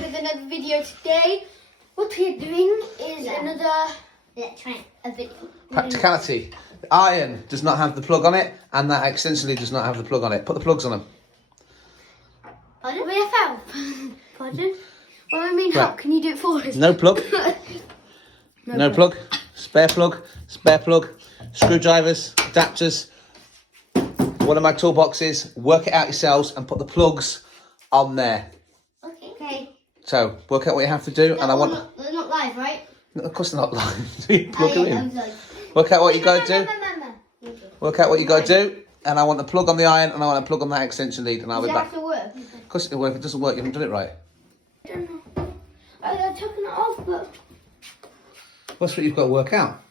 with another video today. What we're doing is another video. Practicality. The iron does not have the plug on it, and that extension lead does not have the plug on it. Put the plugs on them. Pardon? We have help. Pardon? Well, I mean, help. Can you do it for us? No plug. No plug. Spare plug. Spare plug. Screwdrivers. Adapters. One of my toolboxes. Work it out yourselves and put the plugs on there. Okay. So work out what you have to do, and I want. They're not live, right? No, of course they're not live. So you plug them in. I'm sorry. Work out what you got to do. Work out what you got to do, and I want the plug on the iron, and I want a plug on that extension lead, and I'll be back. Does it have to work? Of course it'll work. If it doesn't work, you haven't done it right. I don't know. I've taken it off, but... That's what you've got to work out.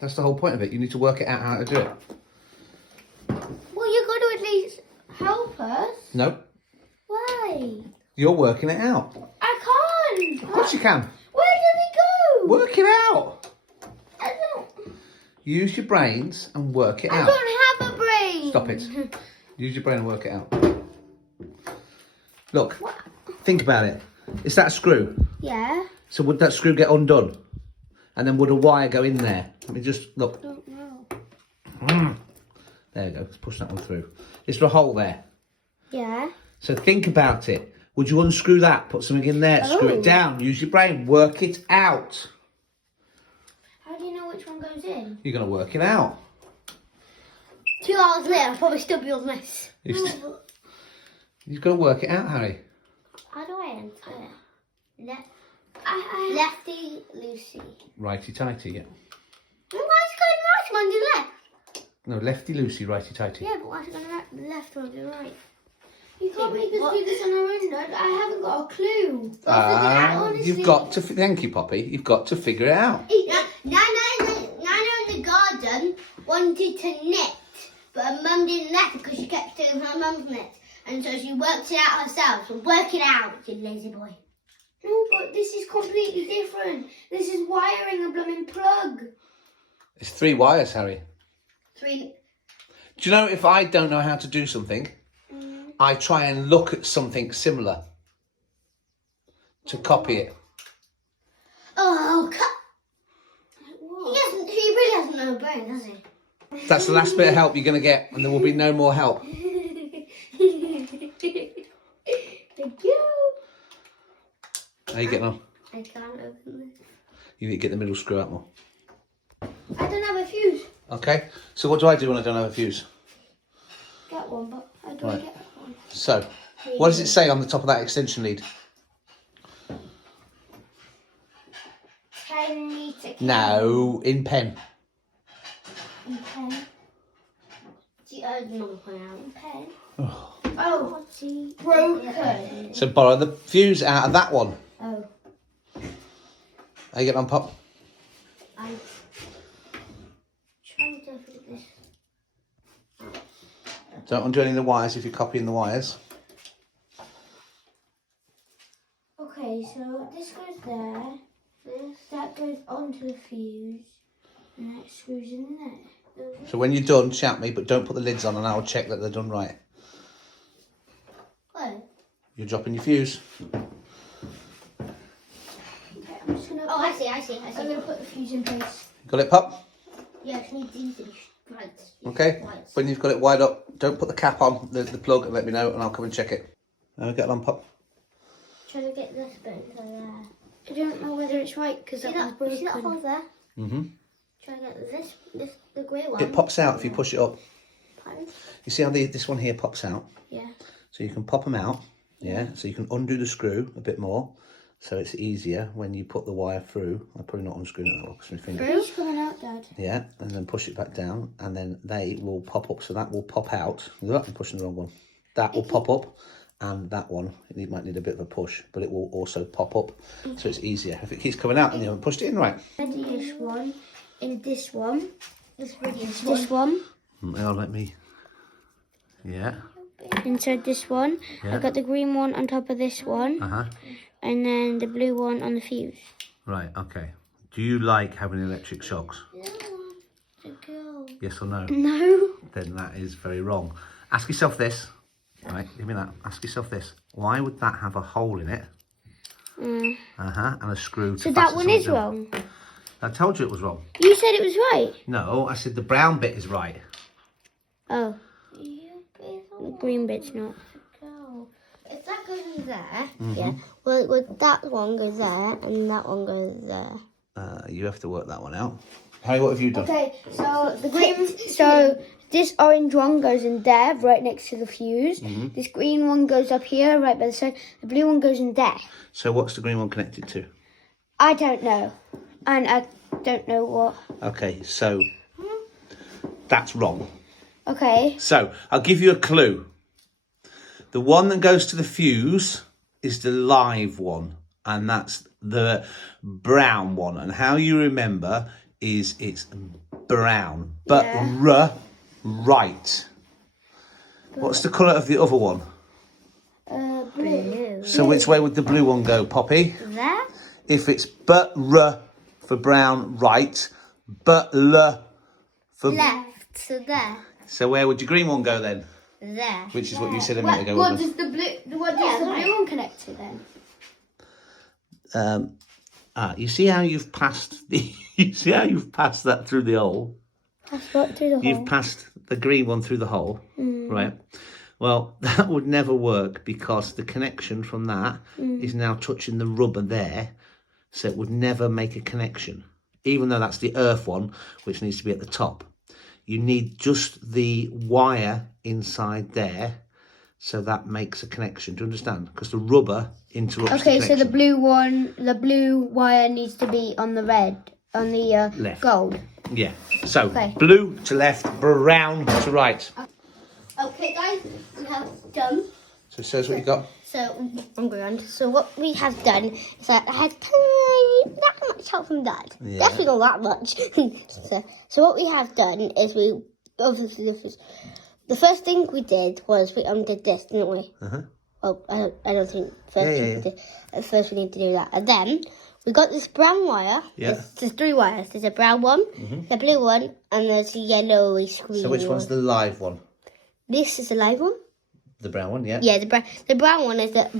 That's the whole point of it. You need to work it out how to do it. Well, you've got to at least help us. No. Why? You're working it out. I can't. Of course you can. Where did it go? Work it out. I don't... Use your brains and work it I out. don't have a brain. Stop it. Use your brain and work it out. Look. What? Think about it. Is that a screw? Yeah. So would that screw get undone? And then would a wire go in there? Let me just look. I don't know. There you go. Let's push that one through. Is there a hole there? Yeah. So think about it. Would you unscrew that? Put something in there. Screw it down. Use your brain. Work it out. How do you know which one goes in? You're going to work it out. 2 hours later, I'll probably still be on this. You've got to work it out, Harry. How do I enter it? Lefty Lucy. Righty-tighty, yeah. Why is it going right one to left? No, lefty-loosey, righty-tighty. Yeah, but why is it going left one to right? You can't make us do this on our own, Dad. I haven't got a clue. You've got to... Thank you, Poppy. You've got to figure it out. Nana in the garden wanted to knit, but her mum didn't let her because she kept doing her mum's knit. And so she worked it out herself. So work it out, you lazy boy. No, but this is completely different. This is wiring a blooming plug. It's 3 wires, Harry. 3. Do you know, if I don't know how to do something, I try and look at something similar to copy it. Oh, he really hasn't no brain, does he? That's the last bit of help you're going to get, and there will be no more help. Thank you. How are you getting on? I can't open this. You need to get the middle screw out more. I don't have a fuse. Okay, so what do I do when I don't have a fuse? Get one, but I don't get one. So, what does it say on the top of that extension lead? 10 metre. No, in pen. In pen. Another one out. In pen. Oh, broken. So borrow the fuse out of that one. Oh. How you getting on, Pop? I'm trying to put this. Don't undo any of the wires if you're copying the wires. Okay, so this goes there. That goes onto the fuse. And that screws in there. So when you're done, shout me, but don't put the lids on and I'll check that they're done right. What? You're dropping your fuse. Okay, I'm just gonna... I see. I'm gonna put the fuse in place. Got it, Pop? Yeah, I just need these to be right. Okay. Right. When you've got it wired up, don't put the cap on the plug and let me know and I'll come and check it. How we getting on, Pop? Trying to get this bit into there. I don't know whether it's right because that one's broken. See that hole there? Mm-hmm. Try to get the grey one. It pops out if you push it up. Pardon? You see how this one here pops out? Yeah. So you can pop them out, yeah? So you can undo the screw a bit more, so it's easier when you put the wire through. I'm probably not unscrewing it that well because my finger. Screw's coming out, Dad. Yeah, and then push it back down, and then they will pop up, so that will pop out. Look, I'm pushing the wrong one. That will pop up, and that one, it might need a bit of a push, but it will also pop up, so it's easier. If it keeps coming out and you haven't pushed it in right. This one, in this one, this one. Now let me, yeah. Inside this one, Yeah. I got the green one on top of this one, and then the blue one on the fuse. Right, okay. Do you like having electric shocks? No, the girl. Yes or no? No. Then that is very wrong. Ask yourself this, right? Give me that. Ask yourself this. Why would that have a hole in it Mm. And a screw. So that one is wrong. I told you it was wrong. You said it was right. No, I said the brown bit is right. Oh. The green bit's not. If that goes in there, yeah. Well, that one goes there, and that one goes there. You have to work that one out. Harry, what have you done? Okay, so the green. So this orange one goes in there, right next to the fuse. This green one goes up here, right by the side. The blue one goes in there. So what's the green one connected to? I don't know, and I don't know what. Okay, so that's wrong. Okay. So I'll give you a clue. The one that goes to the fuse is the live one, and that's the brown one. And how you remember is it's brown, but right. What's the colour of the other one? Blue. So which way would the blue one go, Poppy? There. If it's for brown, right, l for Left. So there. So where would your green one go then? There. Which is what you said a minute ago. What does the blue? What does the blue one connect to then? You see how you've passed the. You see how you've passed that through the hole. Pass what through the hole? You've passed the green one through the hole, right? Well, that would never work because the connection from that is now touching the rubber there, so it would never make a connection. Even though that's the earth one, which needs to be at the top. You need just the wire inside there, so that makes a connection. Do you understand? Because the rubber interrupts the connection. So the blue wire needs to be on the red, on the left. Gold. Yeah. So blue to left, brown to right. Okay, guys, we have done. So it says what you got. So I'm going. So what we have done is that I had that much help from Dad. Yeah. Definitely not that much. so what we have done is we obviously the first thing we did was we did this, didn't we? Oh, I don't think first we did. At first we need to do that, and then we got this brown wire. Yeah. There's 3 wires. There's a brown one, the blue one, and there's a yellowy screen. So which one's the live one? This is the live one. The brown one, yeah. Yeah, the brown one is the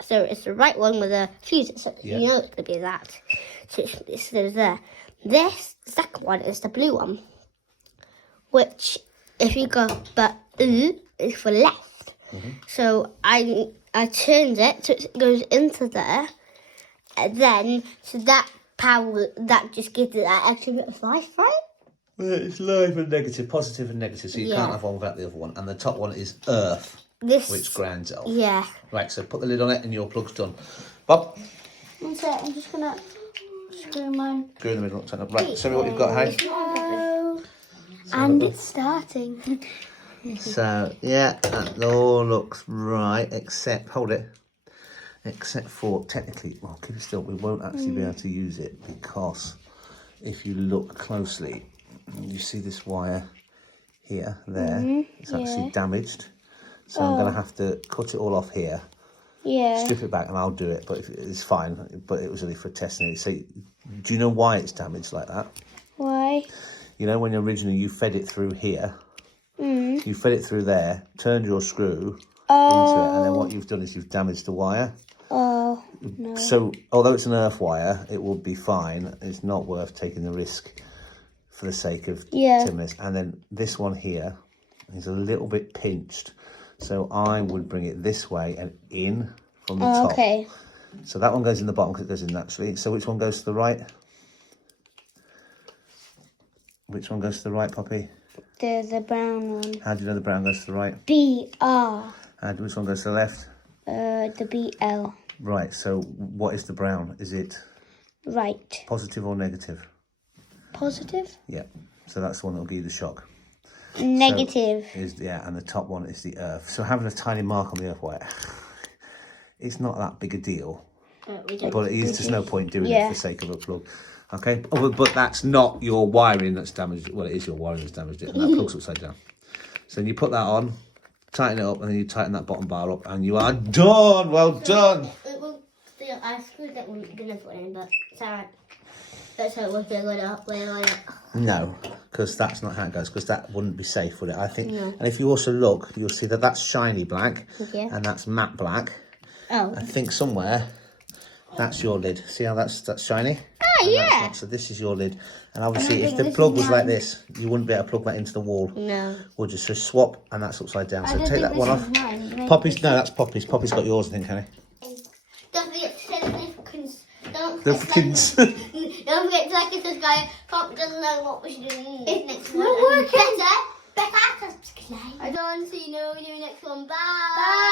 so it's the right one with a fuse. So you know it's going to be that. So it's there. This second one is the blue one, which if you go is for left. So I turned it so it goes into there, and then so that power that just gives it that extra bit of life, right? Well, it's live and negative, positive and negative, so you can't have one without the other one. And the top one is earth, which grounds it off. Yeah. Right, so put the lid on it and your plug's done. Bob? One sec, I'm just going to screw mine. Screw in the middle, turn up. Right, show me what you've got, Harry. And it's starting. So, yeah, that all looks right, except, hold it, except for, technically, well, keep it still, we won't actually be able to use it because if you look closely, you see this wire here, there, it's actually damaged. So I'm going to have to cut it all off here, strip it back, and I'll do it, but it's fine, but it was only for testing it. So, do you know why it's damaged like that? Why? You know, when originally you fed it through here, you fed it through there, turned your screw into it, and then what you've done is you've damaged the wire. Oh, no. So, although it's an earth wire, it will be fine. It's not worth taking the risk for the sake of 10 minutes. And then this one here is a little bit pinched. So I would bring it this way and in from the top. Okay. So that one goes in the bottom because it goes in naturally. So which one goes to the right? Which one goes to the right, Poppy? The brown one. How do you know the brown goes to the right? BR. And which one goes to the left? The BL. Right, so what is the brown? Is it Right. positive or negative? Positive? Yeah, so that's the one that will give you the shock. Negative. So and the top one is the earth. So having a tiny mark on the earth wire, it's not that big a deal. But it is just no point doing it for the sake of a plug. Okay, but that's not your wiring that's damaged. Well, it is your wiring that's damaged it, and that plug's upside down. So then you put that on, tighten it up, and then you tighten that bottom bar up, and you are done. Well done. I screwed that one didn't put in, but it's alright. That's how it was going up. No, because that's not how it goes, because that wouldn't be safe, would it? I think. No. And if you also look, you'll see that that's shiny black, and that's matte black. Oh. I think somewhere That's your lid. See how that's shiny? Ah, And yeah. that's not. So this is your lid. And obviously, I if think the this plug is was like mine. this, you wouldn't be able to plug that into the wall. No. We'll just swap, and that's upside down. So I don't take think that one this off. is mine. Maybe Poppy's, this no, that's Poppy's. Poppy's got yours, I think, honey. Don't forget to say the Nifkins. Don't The forget Nifkins. Don't forget to like and subscribe. Pop doesn't know what we should do next one. not working. Better subscribe. I don't see you know next one. Bye. Bye.